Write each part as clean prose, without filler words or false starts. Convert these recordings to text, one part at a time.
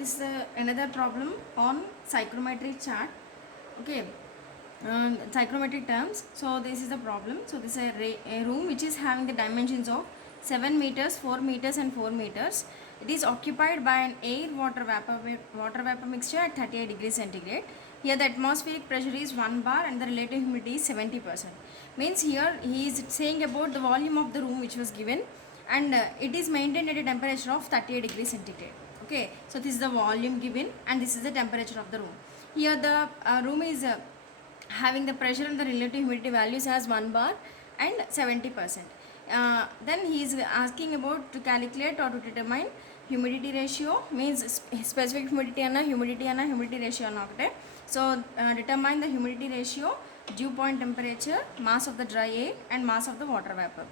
this is another problem on psychrometric chart. Okay, psychrometric terms. So this is the problem. So this is a room which is having the dimensions of 7 meters, 4 meters and 4 meters. It is occupied by an air water vapor mixture at 38 degrees centigrade. Here the atmospheric pressure is 1 bar and the relative humidity is 70%. Means here he is saying about the volume of the room which was given, and it is maintained at a temperature of 38 degrees centigrade. Okay, so this is the volume given and this is the temperature of the room. Here the room is having the pressure and the relative humidity values as 1 bar and 70%. Then he is asking about to calculate or to determine humidity ratio, means specific humidity and humidity ratio anokate. So determine the humidity ratio, dew point temperature, mass of the dry air and mass of the water vapor.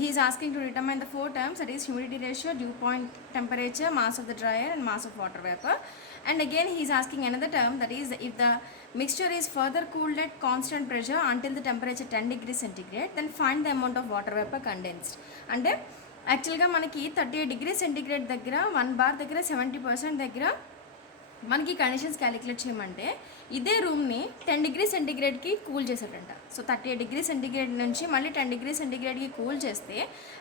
He is asking to determine the 4 terms, that is humidity ratio, dew point temperature, mass of the dry air and mass of water vapor. And again he is asking another term, that is if the mixture is further cooled at constant pressure until the temperature 10 degrees centigrade, then find the amount of water vapor condensed. And యాక్చువల్గా మనకి 38 degree centigrade దగ్గర 1 బార్ దగ్గర 70% దగ్గర మనకి conditions calculate చేయమంటే ఇదే రూమ్ని 10 డిగ్రీ సెంటిగ్రేడ్కి కూల్ చేశాడంట. సో 38 డిగ్రీ సెంటిగ్రేడ్ నుంచి మళ్ళీ 10 డిగ్రీ సెంటిగ్రేడ్కి కూల్ చేస్తే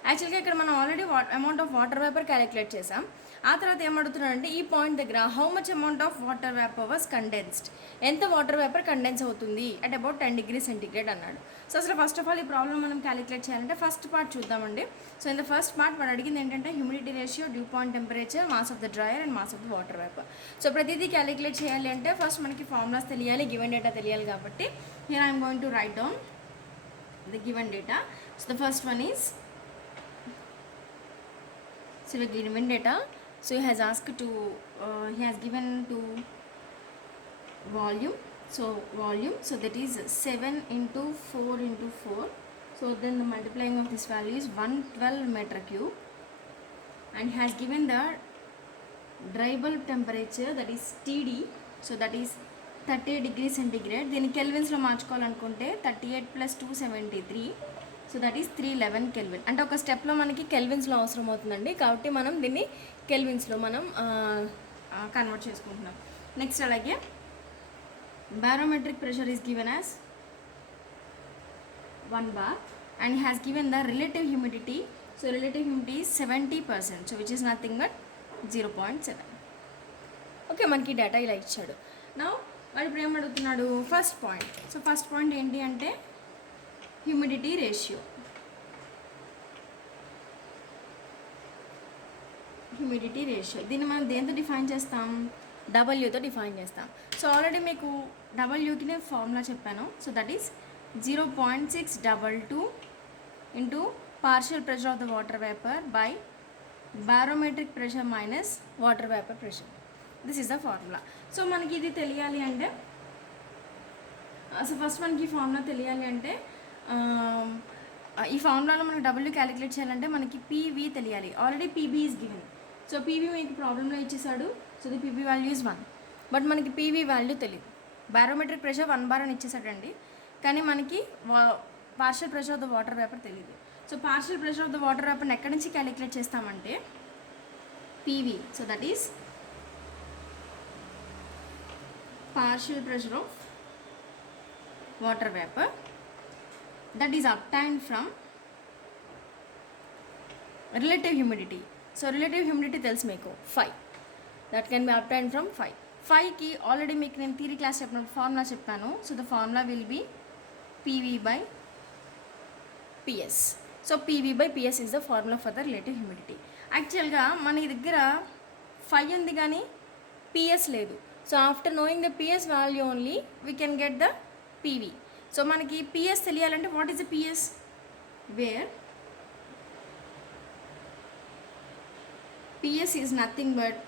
యాక్చువల్గా ఇక్కడ మనం already amount of water vapour calculate చేసాం. ఆ తర్వాత ఏమడుతున్నాడంటే ఈ పాయింట్ దగ్గర how much amount of water vapour was condensed, ఎంత వాటర్ వేపర్ కండెన్స్ అవుతుంది అట్ అబౌట్ 10 డిగ్రీ సెంటిగ్రేడ్ అన్నాడు. సో అసలు ఫస్ట్ ఆఫ్ ఆల్ ఈ ప్రాబ్లం మనం క్యాలిక్యులేట్ చేయాలంటే ఫస్ట్ పార్ట్ చూద్దామండి. So in the first part వాడు అడిగింది ఏంటంటే humidity ratio, dew point temperature, mass of the dryer and mass of the water vapour. So ప్రతిదీ క్యాలిక్యులేట్ చేయాలి అంటే ఫస్ట్ మనకి ఫార్ములాస్ తెలియాలి, గివెన్ డేటా తెలియాలి. కాబట్టి here I'm going to right down the given data. So the first one is, so the given data, so he has asked to he has given to volume, so volume, so that is 7 into 4 into 4, so then the multiplying of this value is 112 meter cube, and he has given the dry bulb temperature, that is TD, so that is 38 degree centigrade. దీన్ని కెల్విన్స్లో మార్చుకోవాలనుకుంటే 38 + 273, so that is 311 కెల్విన్. అంటే ఒక స్టెప్లో మనకి కెల్విన్స్లో అవసరం అవుతుందండి, కాబట్టి మనం దీన్ని కెల్విన్స్లో మనం కన్వర్ట్ చేసుకుంటున్నాం. నెక్స్ట్ అలాగే barometric pressure is given as 1 bar and he has given the relative humidity, so relative humidity is 70%, so which is nothing but 0.7. Okay, మనకి డేటా ఇలా ఇచ్చాడు. నా వాడు ఇప్పుడు ఏమడుగుతున్నాడు, first point. So first point ఏంటి అంటే హ్యూమిడిటీ రేషియో. హ్యూమిడిటీ రేషియో దీన్ని మనం దేంతో డిఫైన్ చేస్తాం, డబ్ల్యూతో డిఫైన్ చేస్తాం. సో ఆల్రెడీ మీకు డబ్ల్యూకి నేను ఫార్ములా చెప్పాను. So that is 0.622 into partial pressure of the water vapour by barometric pressure minus water vapour pressure. This is the formula. So మనకి ఇది తెలియాలి అంటే, సో ఫస్ట్ మనకి ఈ ఫార్ములా తెలియాలి అంటే ఈ ఫార్ములాలో మనకి డబ్ల్యూ క్యాలిక్యులేట్ చేయాలంటే మనకి పీవీ తెలియాలి. Already PB is given. So PV మీకు ప్రాబ్లంలో ఇచ్చేసాడు. So the PB value is 1, but మనకి పీవీ వాల్యూ తెలియదు. బారోమెట్రిక్ ప్రెషర్ 1 bar అని ఇచ్చేసాడండి, కానీ మనకి partial pressure of the water vapour తెలియదు. సో partial pressure of the water వేపర్ని ఎక్కడి నుంచి క్యాలిక్యులేట్ చేస్తామంటే PV, so that is partial pressure of water vapor that is obtained from relative humidity. So relative humidity tells మీకు 5, that can be obtained from 5కి ఆల్రెడీ మీకు నేను థియరీ క్లాస్ చెప్పినప్పుడు ఫార్ములా చెప్పాను. So the formula will be PV by PS. So PV by PS is the formula for the relative humidity. యాక్చువల్గా మన దగ్గర 5 ఉంది కానీ PS లేదు. So after knowing the PS value only we can get the PV. So మనకి PS తెలియాలంటే what is the PS, where PS is nothing but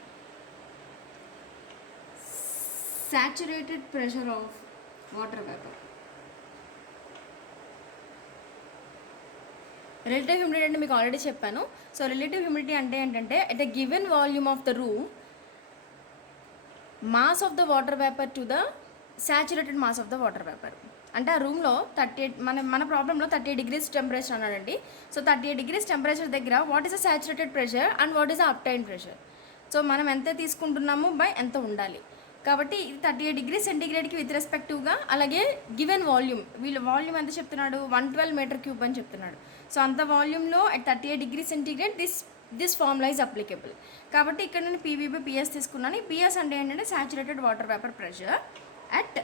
saturated pressure of water vapour. Relative humidity అంటే మీకు already చెప్పాను. So relative humidity అంటే ఏంటంటే at a given volume of the room, mass of the water vapour to the saturated mass of the water vapour. అంటే ఆ రూమ్లో 38 మన ప్రాబ్లంలో 38 degrees టెంపరేచర్ అన్నాడండి. సో 38 degrees టెంపరేచర్ దగ్గర what is the saturated pressure and what is the obtained pressure. సో మనం ఎంత తీసుకుంటున్నామో బై ఎంత ఉండాలి. కాబట్టి ఇది 38 డిగ్రీ సెంటీగ్రేడ్కి విత్ రెస్పెక్టివ్గా. అలాగే గివెన్ వాల్యూమ్, వీళ్ళు వాల్యూమ్ ఎంత చెప్తున్నాడు, 112 మీటర్ క్యూబ్ అని చెప్తున్నాడు. సో అంత వాల్యూమ్లో అట్ 38 degree centigrade this formula is applicable. కాబట్టి ఇక్కడ నేను పీవీ బై పిఎస్ తీసుకున్నాను. పిఎస్ అంటే ఏంటంటే saturated water vapour pressure at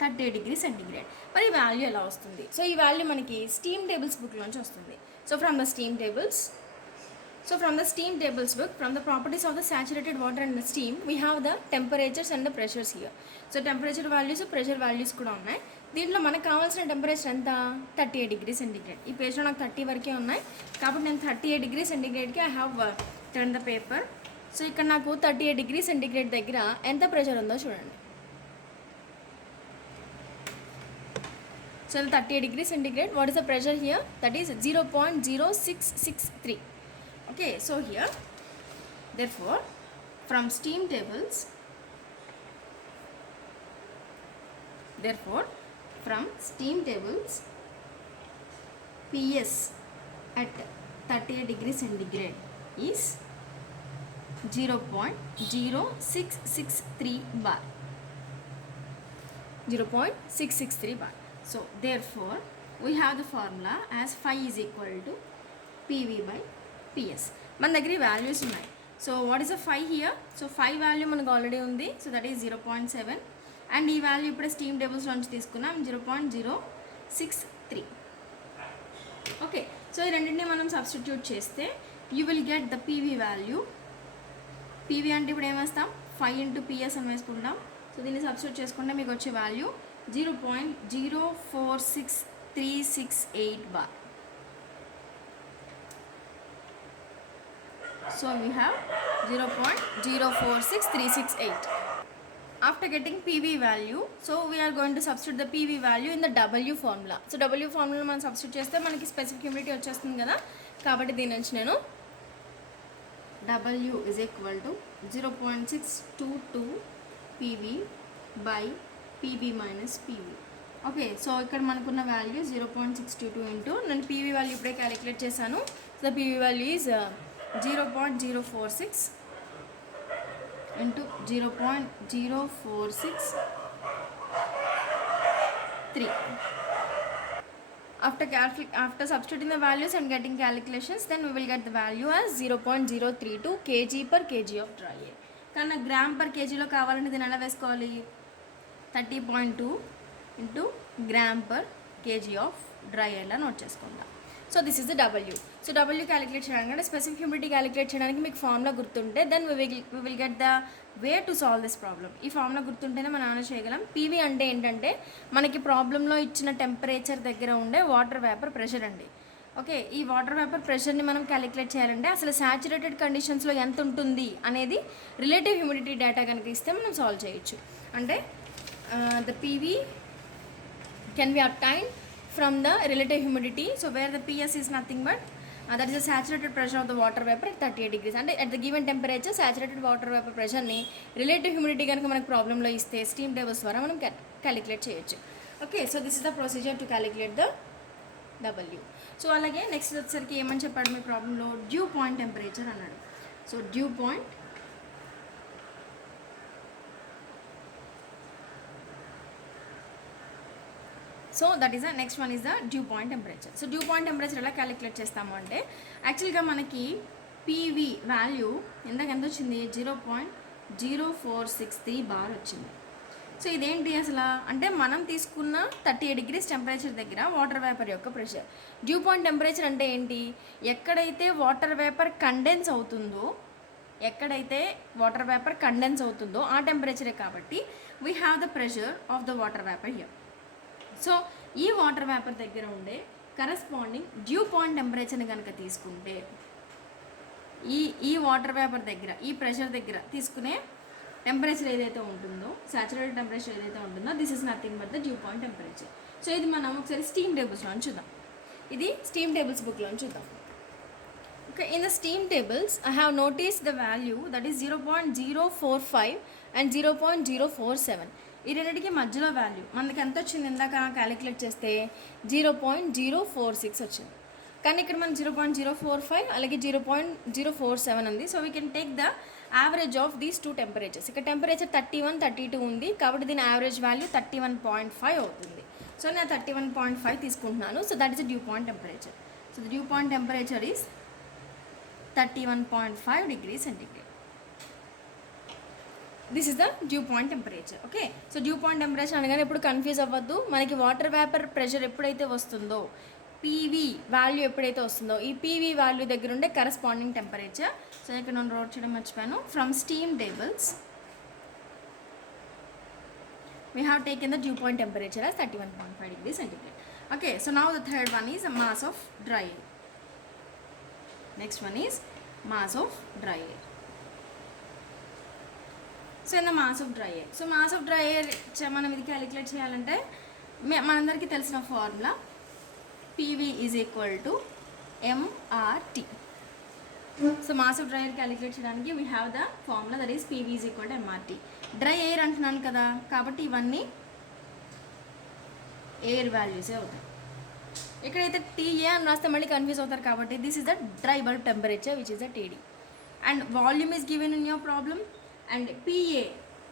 38 degree centigrade. మరి ఈ వాల్యూ ఎలా వస్తుంది? సో ఈ వాల్యూ మనకి స్టీమ్ టేబుల్స్ బుక్లోంచి వస్తుంది. So from the steam tables book, from the properties of the saturated water and the steam, we have the temperatures and the pressures here. So temperature values, pressure values కూడా ఉన్నాయి. దీంట్లో మనకు కావాల్సిన టెంపరేచర్ ఎంత, 38 degree centigrade. ఈ పేజ్లో నాకు 30 వరకే ఉన్నాయి కాబట్టి నేను 38 డిగ్రీ సెంటీగ్రేడ్కి I have turn the paper. So ఇక్కడ నాకు 38 డిగ్రీ సెంటీగ్రేడ్ దగ్గర ఎంత ప్రెషర్ ఉందో చూడండి. So 38 degree centigrade, what is the pressure here? That is 0.0663. Okay, so here, therefore, from steam tables, PS at 38 degree centigrade is 0.0663 bar. 0.663 bar. So therefore we have the formula as phi is equal to PV by PS. మన దగ్గర ఈ వాల్యూస్ ఉన్నాయి. So what is the phi here? So phi value మనకు ఆల్రెడీ ఉంది. So that is 0.7 అండ్ ఈ వాల్యూ ఇప్పుడే steam tables నుంచి తీసుకున్నాం 0.063. ఓకే, సో ఈ రెండింటిని మనం సబ్స్టిట్యూట్ చేస్తే you will get the PV value. PV అంటే ఇప్పుడు ఏమేస్తాం, 5 into PS అని వేసుకుంటాం. సో దీన్ని సబ్స్టిట్యూట్ చేసుకుంటే మీకు వచ్చే వాల్యూ 0.046368 bar. So we have 0.046368. After getting PV value, so we are going to substitute the PV value in the W formula. So W formula మనం సబ్స్టిట్యూట్ చేస్తే మనకి స్పెసిఫిక్ హ్యూమిడిటీ వచ్చేస్తుంది కదా. కాబట్టి దీని నుంచి నేను W is equal to 0.622 PV by PB minus PV. Okay, so ఇక్కడ మనకున్న వాల్యూ 0.622 ఇంటూ నేను పీవీ వాల్యూ ఇప్పుడే క్యాలిక్యులేట్ చేశాను. So the PV value is 0.046 ఇంటూ 0.0463. After substituting the values and getting calculations, then we will get the value as 0.032 kg per kg of dry air. కానీ gram per కేజీలో కావాలంటే దీన్ని ఎలా వేసుకోవాలి, 30.2 into gram per KG of dry ఎయిర్లా note చేసుకుందాం. So this is the W. So W calculate చేయడానికి అంటే స్పెసిఫిక్ హ్యూమిడిటీ క్యాలిక్యులేట్ చేయడానికి మీకు ఫార్ములా గుర్తుంటే then we will get the way to solve this problem. ఈ ఫార్ములా గుర్తుంటేనే మనం ఏమైనా చేయగలం. పీవీ అంటే ఏంటంటే మనకి ప్రాబ్లంలో ఇచ్చిన టెంపరేచర్ దగ్గర ఉండే వాటర్ వేపర్ ప్రెషర్ అండి. ఓకే, ఈ వాటర్ వేపర్ ప్రెషర్ని మనం క్యాలిక్యులేట్ చేయాలంటే అసలు సాచురేటెడ్ కండిషన్స్లో ఎంత ఉంటుంది అనేది రిలేటివ్ హ్యూమిడిటీ డేటా కనుక ఇస్తే మనం సాల్వ్ చేయొచ్చు. అంటే the PV can be obtained from the relative humidity. So where the PS is nothing but that is the saturated pressure of the water vapor at 38 degrees. And at the given temperature saturated water vapor pressure ni relative humidity కనుక మనకు ప్రాబ్లంలో ఇస్తే steam tables ద్వారా మనం క్యాలిక్యులేట్ చేయొచ్చు. Okay, so this is the procedure to calculate the W. So అలాగే నెక్స్ట్ వచ్చేసరికి ఏమని చెప్పాడు మీ ప్రాబ్లంలో, డ్యూ పాయింట్ టెంపరేచర్ అన్నాడు. So dew point so that is the next one is the dew point temperature. So dew point temperature ఎలా క్యాలిక్యులేట్ చేస్తాము అంటే యాక్చువల్గా మనకి పీవీ వాల్యూ ఎంత వచ్చింది, 0.0463 బార్ వచ్చింది. సో ఇదేంటి అసలు అంటే మనం తీసుకున్న 38 డిగ్రీస్ టెంపరేచర్ దగ్గర వాటర్ వేపర్ యొక్క ప్రెషర్. డ్యూ పాయింట్ టెంపరేచర్ అంటే ఏంటి, ఎక్కడైతే వాటర్ వేపర్ కండెన్స్ అవుతుందో ఆ టెంపరేచరే. కాబట్టి we have the pressure of the water vapour here. So ఈ వాటర్ వేపర్ దగ్గర ఉండే కరస్పాండింగ్ డ్యూ పాయింట్ టెంపరేచర్ని కనుక తీసుకుంటే ఈ వాటర్ వేపర్ దగ్గర ఈ ప్రెషర్ దగ్గర తీసుకునే టెంపరేచర్ ఏదైతే ఉంటుందో, సాచురేటెడ్ టెంపరేచర్ ఏదైతే ఉంటుందో, this is nothing but the dew point temperature. So ఇది మనం ఒకసారి స్టీమ్ టేబుల్స్లో చూద్దాం. ఇది స్టీమ్ టేబుల్స్ బుక్లో చూద్దాం. Okay, in the steam tables I have notice the value that is 0.045 అండ్ 0.047. ఈ రెండింటికి మధ్యలో వాల్యూ మనకి ఎంత వచ్చింది, ఇందాక క్యాలిక్యులేట్ చేస్తే 0.046 వచ్చింది. కానీ ఇక్కడ మనం 0.045 అలాగే 0.047 ఉంది. So we can take the average of these two temperatures. ఇక్కడ టెంపరేచర్ 31, 32 ఉంది కాబట్టి దీని యావరేజ్ వాల్యూ 31.5 అవుతుంది. సో నేను 31.5 తీసుకుంటున్నాను. So that is the dew point temperature. So the dew point temperature is 31.5 degrees centigrade. This is the dew point temperature. Okay, so dew point temperature అనగానే ఎప్పుడు కన్ఫ్యూజ్ అవ్వద్దు. మనకి వాటర్ వేపర్ ప్రెషర్ ఎప్పుడైతే వస్తుందో, PV value ఎప్పుడైతే వస్తుందో, ఈ PV value దగ్గర ఉండే కరస్పాండింగ్ టెంపరేచర్. సో ఇక్కడ నేను నోట్ చేయడం మర్చిపోయాను. From steam tables we have taken the dew point temperature as 31.5 degrees centigrade. Okay, so now the third one is mass of dry air. Next one is mass of dry air. So in the mass of dry air. So mass of dry air మనం ఇది calculate చేయాలంటే మనందరికీ తెలిసిన formula PV is equal to MRT. So mass of dry air calculate చేయడానికి we have the formula that is PV is equal to MRT. Dry air అంటున్నాను కదా కాబట్టి ఇవన్నీ ఎయిర్ వాల్యూసే అవుతాయి. ఇక్కడైతే టీఏ అని రాస్తే మళ్ళీ కన్ఫ్యూజ్ అవుతారు కాబట్టి this is the dry bulb temperature which is the TD. And volume is given in your problem. And PA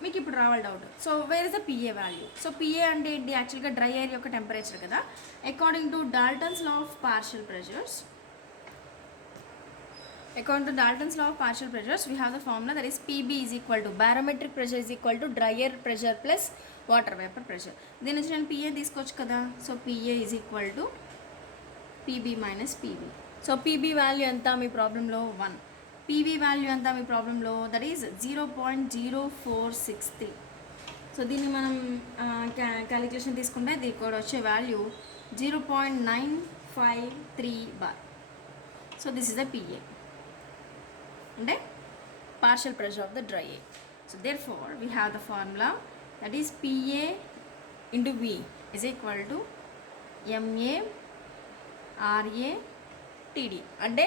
మీకు ఇప్పుడు రావాలి డౌట్. So where is the PA value? So PA అంటే ఏంటి? యాక్చువల్గా డ్రై ఎయిర్ యొక్క టెంపరేచర్ కదా. According to Dalton's law of partial pressures, according to Dalton's law of partial pressures, we have the formula that is PB is equal to barometric pressure is equal to dry air pressure plus water vapor pressure. దీని నుంచి నేను PA తీసుకోవచ్చు కదా. So PA is equal to PB minus PV. So PB value ఎంత మీ ప్రాబ్లంలో? 1. PV value ఎంత మీ ప్రాబ్లంలో? That is 0.0463. సో దీన్ని మనం క్యాలిక్యులేషన్ తీసుకుంటే దీనికి కూడా వచ్చే వాల్యూ 0.953 bar. So this is the PA అంటే partial pressure of the dry air. So therefore we have the formula that is PA into V is equal to MA RA TD. అంటే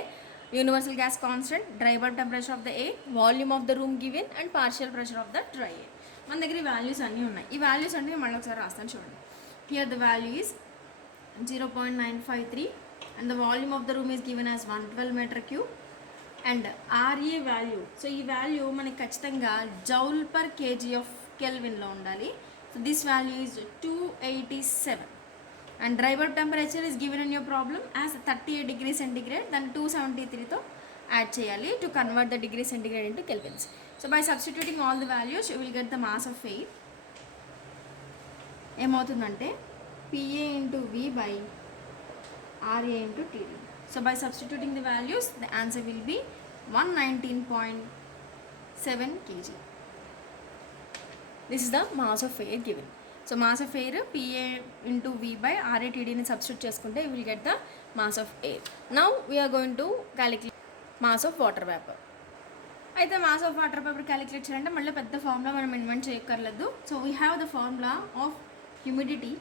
universal gas constant, dry bulb temperature of the air, volume of the room given and partial pressure of the dry air. మన దగ్గర ఈ వాల్యూస్ అన్నీ ఉన్నాయి. ఈ వాల్యూస్ అంటే మళ్ళీ ఒకసారి రాస్తాను చూడండి. Here the value is 0.953 and the volume of the room is given as 112 meter cube. And RA value, so ఈ వాల్యూ మనకి ఖచ్చితంగా జౌల్ పర్ కేజీ ఆఫ్ కెల్విన్లో ఉండాలి. So this value is 287. And dry bulb temperature is given in your problem as 38 degrees centigrade. దాన్ని 273తో add చేయాలి to convert the degree centigrade into Kelvins. So by substituting all the values you will get the mass of air. ఏమవుతుందంటే PA into V by RA into TD. So by substituting the values, the answer will be 119.7 kg. This is the mass of air given. So mass of air PA into V by RATD ni substitute cheskunte you will get the mass of air. Now we are going to calculate mass of water vapor. అయితే mass of water vapour calculate చేయాలంటే మళ్ళీ పెద్ద formula మనం invent చేయక్కర్లేదు. So we have the formula of humidity.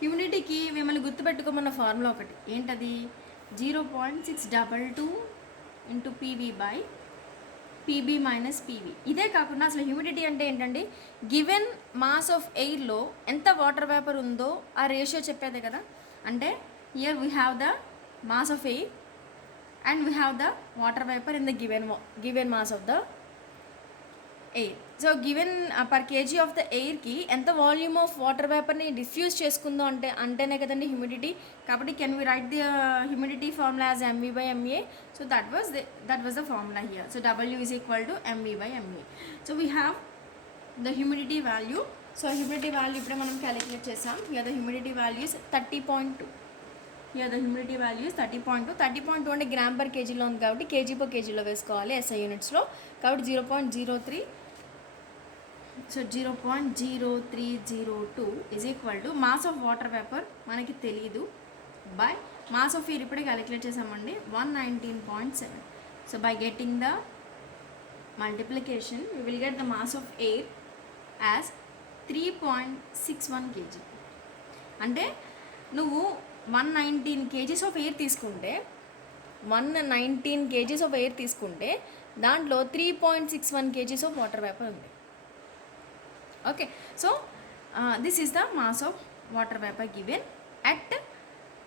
హ్యూమిడిటీకి మిమ్మల్ని గుర్తుపెట్టుకోమన్న formula ఒకటి ఏంటది? 0.622 into PV by PB minus PV. ఇదే కాకుండా అసలు హ్యూమిడిటీ అంటే ఏంటండి? గివెన్ మాస్ ఆఫ్ ఎయిర్లో ఎంత వాటర్ వేపర్ ఉందో ఆ రేషియో చెప్పేదే కదా. అంటే here we have the mass of air and we have the water vapour in the given mass of the air. So given per KG of the ఎయిర్కి ఎంత volume of water వేపర్ని diffuse చేసుకుందో అంటేనే కదండి హ్యూమిడిటీ. కాబట్టి can we write the humidity formula as MV by MA. So that was the formula here. So W is equal to MV by MA. So we have the humidity value. So humidity value ఇప్పుడే మనం క్యాలిక్యులేట్ చేసాం. Here the humidity value is 30.2. Here the humidity value is 30.2. 30.2 అంటే gram per కేజీలో ఉంది కాబట్టి KG per కేజీలో వేసుకోవాలి SI యూనిట్స్లో. కాబట్టి 0.03. సో 0.0302 is equal to mass of water vapour మనకి తెలీదు బై మాస్ ఆఫ్ ఎయిర్ ఇప్పుడే క్యాలిక్యులేట్ చేసామండి 119.7. So by getting the multiplication we will get the mass of air as 3.61 kg. అంటే నువ్వు 119 kgs ఆఫ్ ఎయిర్ తీసుకుంటే 119 kgs ఆఫ్ ఎయిర్ తీసుకుంటే దాంట్లో 3.61 kgs ఆఫ్ వాటర్ వేపర్ ఉంది. Okay, so this is the mass of water vapor given at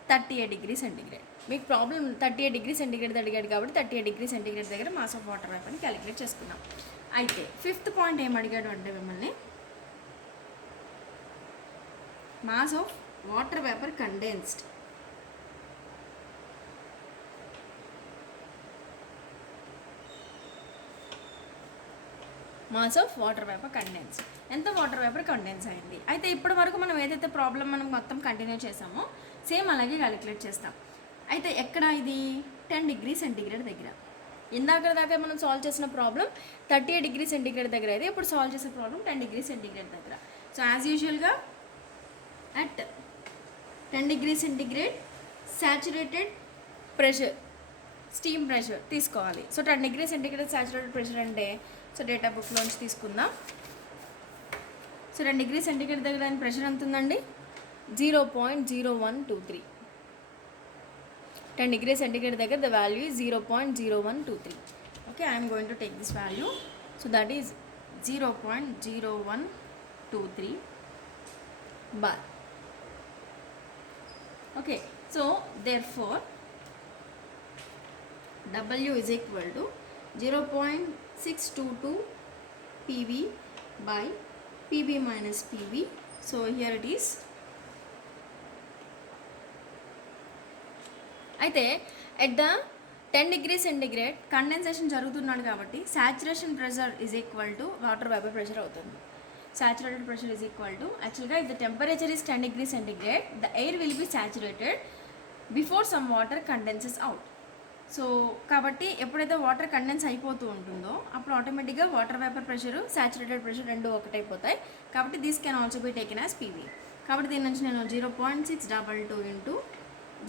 38 degrees centigrade. మీకు ప్రాబ్లం 38 degrees centigrade అడిగాడు కాబట్టి 38 degrees centigrade దగ్గర మాస్ ఆఫ్ వాటర్ వేపర్ని క్యాలిక్యులేట్ చేసుకున్నాం. అయితే 5th పాయింట్ ఏం అడిగాడు అంటే మిమ్మల్ని mass of water vapour condensed. Mass of water vapour condense, ఎంత వాటర్ వేపర్ కండెన్స్ అయింది. అయితే ఇప్పటి వరకు మనం ఏదైతే ప్రాబ్లం మనం మొత్తం కంటిన్యూ చేసామో సేమ్ అలాగే క్యాలిక్యులేట్ చేస్తాం. అయితే ఎక్కడ ఇది 10 degrees సెంటిగ్రేడ్ దగ్గర. ఇందాక దాకా మనం సాల్వ్ చేసిన ప్రాబ్లం 38 degrees సెంటిగ్రేడ్ దగ్గర అయితే ఇప్పుడు సాల్వ్ చేసే ప్రాబ్లం 10 degrees సెంటిగ్రేడ్ దగ్గర. సో యాజ్ యూజువల్గా at 10 degrees centigrade saturated pressure, steam pressure తీసుకోవాలి. So 10 degrees centigrade saturated pressure అంటే సో డేటా బుక్లోంచి తీసుకుందాం. సో 10 degrees సెంటిగ్రేడ్ దగ్గర ఆయన ప్రెషర్ ఎంత ఉందండి? 0.0123. 10 degrees సెంటిగ్రేడ్ దగ్గర the value is 0.0123. Okay, I'm going to take this value. So that is 0.0123 bar. Okay, so therefore W is equal to 0.622 PV by PB minus PV. So here it is. అయితే at the 10 degrees centigrade condensation జరుగుతున్నాడు కాబట్టి saturation pressure is equal to water vapour pressure అవుతుంది. saturated pressure is equal to, actually if the temperature is 10 degrees centigrade, the air will be saturated before some water condenses out. So కాబట్టి ఎప్పుడైతే water condense అయిపోతూ ఉంటుందో అప్పుడు ఆటోమేటిక్గా water vapour pressure saturated pressure రెండు ఒకటైపోతాయి. కాబట్టి this can also be taken as PV. కాబట్టి దీని నుంచి నేను 0.622 ఇంటూ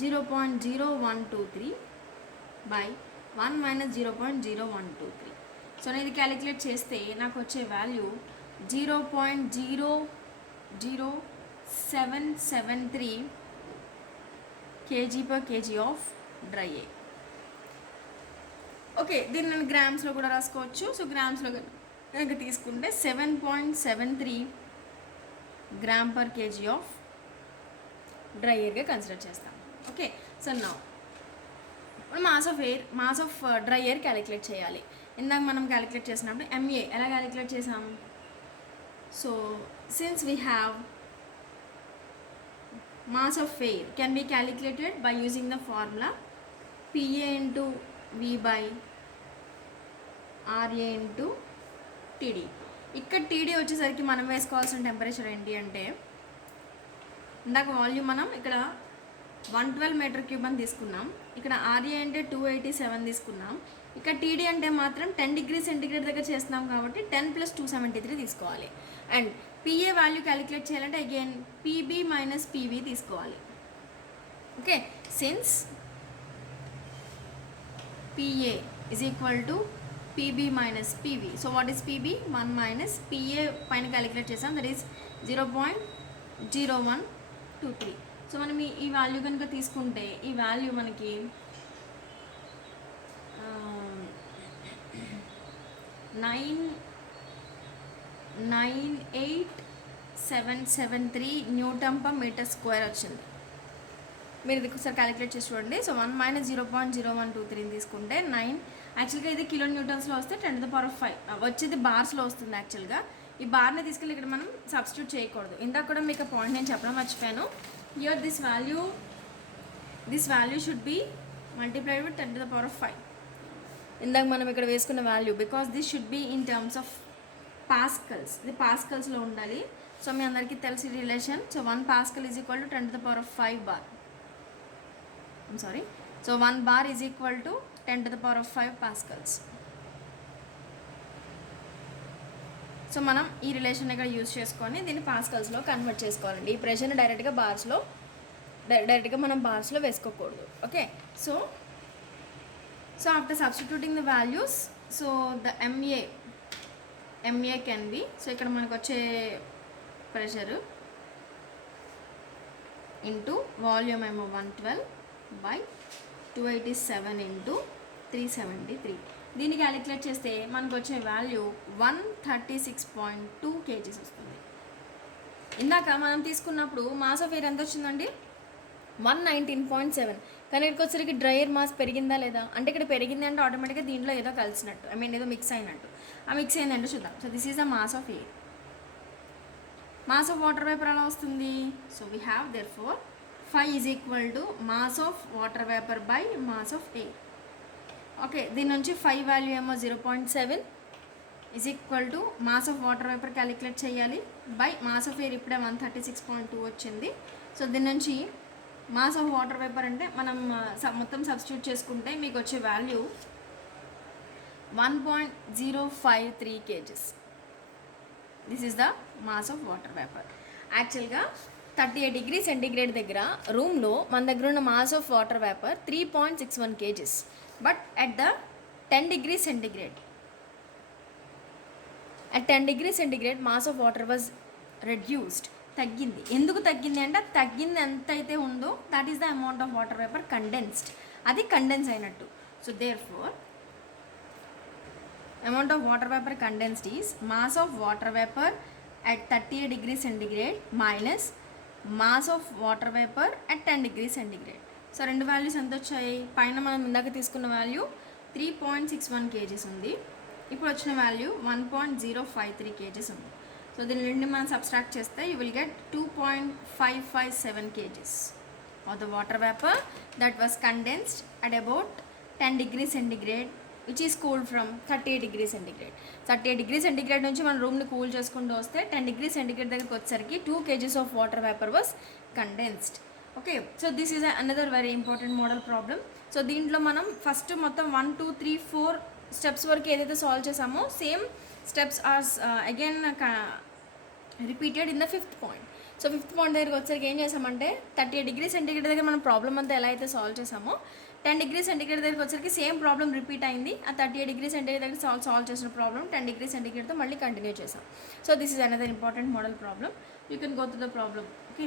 0.0123 బై 1 మైనస్ 0.0123. సో నేను ఇది క్యాలిక్యులేట్ చేస్తే నాకు వచ్చే వాల్యూ 0.00773 kg per kg of dry air. Okay, దీన్ని నేను గ్రామ్స్లో కూడా రాసుకోవచ్చు. సో గ్రామ్స్లో కనుక తీసుకుంటే 7.73 gram per KG of dry ఎయిర్గా కన్సిడర్ చేస్తాం. ఓకే, సో నా mass of dry air calculate చేయాలి. ఇందాక మనం క్యాలిక్యులేట్ చేసినప్పుడు ఎంఏ ఎలా క్యాలిక్యులేట్ చేసాం? So since we have mass of air can be calculated by using the formula PA into V by RA into TD. ఇక్కడ TD వచ్చేసరికి మనం వేసుకోవాల్సిన టెంపరేచర్ ఏంటి అంటే, ఇందాక వాల్యూమ్ మనం ఇక్కడ 112 మీటర్ క్యూబ్ అని తీసుకున్నాం, ఇక్కడ RA అంటే 287 తీసుకున్నాం, ఇక్కడ TD అంటే మాత్రం 10 degrees సెంటిగ్రేడ్ దగ్గర చేస్తున్నాం కాబట్టి 10 + 273 తీసుకోవాలి. అండ్ PA వాల్యూ క్యాలిక్యులేట్ చేయాలంటే అగైన్ PB మైనస్ PV తీసుకోవాలి. Okay, since PA is equal to PB minus PV. So what is PB? 1 minus PA పైన క్యాలిక్యులేట్ చేసాం, దట్ ఈస్ 0.0123. సో మనం ఈ వాల్యూ కనుక తీసుకుంటే ఈ వాల్యూ మనకి 98773 న్యూటన్ పర్ మీటర్ స్క్వేర్ వచ్చింది. మీరు ఇది ఒకసారి క్యాలిక్యులేట్ చేసి చూడండి. సో 1 మైనస్ 0.0123 తీసుకుంటే 9, యాక్చువల్గా ఇది కిలో న్యూటన్స్లో వస్తే 10⁵ వచ్చేది బార్స్లో వస్తుంది. యాక్చువల్గా ఈ బార్ని తీసుకెళ్ళి ఇక్కడ మనం సబ్స్టిట్యూట్ చేయకూడదు. ఇందాక కూడా మీకు ఆ పాయింట్ నేను చెప్పడం మర్చిపోయాను. Here this value should be multiplied with 10⁵. ఇందాక మనం ఇక్కడ వేసుకున్న value, because this should be in terms of Pascal's, ఇది పాస్కల్స్లో ఉండాలి. సో మీ అందరికీ తెలిసి relation. So 1 pascal is equal to 10⁵ bar. So 1 bar is equal to 10⁵ Pascal's. So మనం ఈ రిలేషన్ ఇక్కడ యూజ్ చేసుకొని దీన్ని పాస్కల్స్లో కన్వర్ట్ చేసుకోవాలండి. ఈ ప్రెషర్ని డైరెక్ట్గా మనం బార్స్లో వేసుకోకూడదు. Okay, so after substituting the values, so the MA can be, so ఇక్కడ మనకు వచ్చే ప్రెషరు ఇంటూ వాల్యూమ్ ఏమో 112 by 287 into 373. దీన్ని క్యాలిక్యులేట్ చేస్తే మనకు వచ్చే వాల్యూ 136.2 kgs వస్తుంది. ఇందాక మనం తీసుకున్నప్పుడు మాస్ ఆఫ్ ఎయిర్ ఎంత వచ్చిందండి? 119.7. కానీ ఇక్కడికి వచ్చరికి డ్రైయర్ మాస్ పెరిగిందా లేదా అంటే ఇక్కడ పెరిగింది అంటే ఆటోమేటిక్గా దీంట్లో ఏదో కలిసినట్టు, ఐ మీన్ ఏదో మిక్స్ అయినట్టు. ఆ మిక్స్ అయిందంటే చూద్దాం. So this is the mass of air. Mass of water vapour ఎలా వస్తుంది? So we have therefore phi is equal to mass of water vapour by mass of air. Okay, దీని నుంచి 5 value ఏమో 0.7 is equal to mass of water vapour calculate చేయాలి by mass of air ఇప్పుడే 136.2 వచ్చింది. సో దీని నుంచి mass of water vapour అంటే మనం మొత్తం సబ్స్టిట్యూట్ చేసుకుంటే మీకు వచ్చే value 1.053 kgs. This is the mass of water vapour. యాక్చువల్గా 38 డిగ్రీ సెంటీగ్రేడ్ దగ్గర రూమ్లో మన దగ్గర ఉన్న mass of water vapour 3.61 kgs. But at the 10 degree centigrade, at 10 degree centigrade mass of water was reduced, తగ్గింది. ఎందుకు తగ్గింది అంటే తగ్గింది ఎంత అయితే ఉందో that is the amount of water vapour condensed, అది కండెన్స్ అయినట్టు. So therefore amount of water vapor condensed is mass of water vapor at 38 degrees centigrade minus mass of water vapor at 10 degrees centigrade. So రెండు వాల్యూస్ ఎంత వచ్చాయి? పైన మనం ఇందాక తీసుకున్న వాల్యూ 3.61 kgs ఉంది, ఇప్పుడు వచ్చిన వాల్యూ 1.053 kgs ఉంది. సో దీని నుండి మనం సబ్స్ట్రాక్ట్ చేస్తే you will get 2.557 kgs of the water vapour that was condensed at about 10 degrees centigrade which is cooled from 38 degrees centigrade. 38 degrees centigrade నుంచి మన రూమ్ని కూల్ చేసుకుంటూ వస్తే 10 degrees centigrade దగ్గరికి వచ్చేసరికి 2 kgs of water vapour was condensed. Okay, so this is another very important model problem. So దీంట్లో మనం ఫస్ట్ మొత్తం 1 2 3 4 స్టెప్స్ వరకు ఏదైతే సాల్వ్ చేసామో same steps are again repeated in the 5th point. So 5th point దగ్గరికి వచ్చేసరికి ఏం చేసామంటే 38 degrees centigrade దగ్గర మనం ప్రాబ్లమ్ అంతా ఎలా అయితే సాల్వ్ చేసామో 10 degrees centigrade దగ్గరికి వచ్చరికి సేమ్ ప్రాబ్లం రిపీట్ అయింది. ఆ 38 degrees centigrade దగ్గర సాల్వ్ చేసిన ప్రాబ్లం 10 degrees centigradeతో మళ్ళీ కంటిన్యూ చేసాం. So this is another important model problem. You can go to the problem. Okay.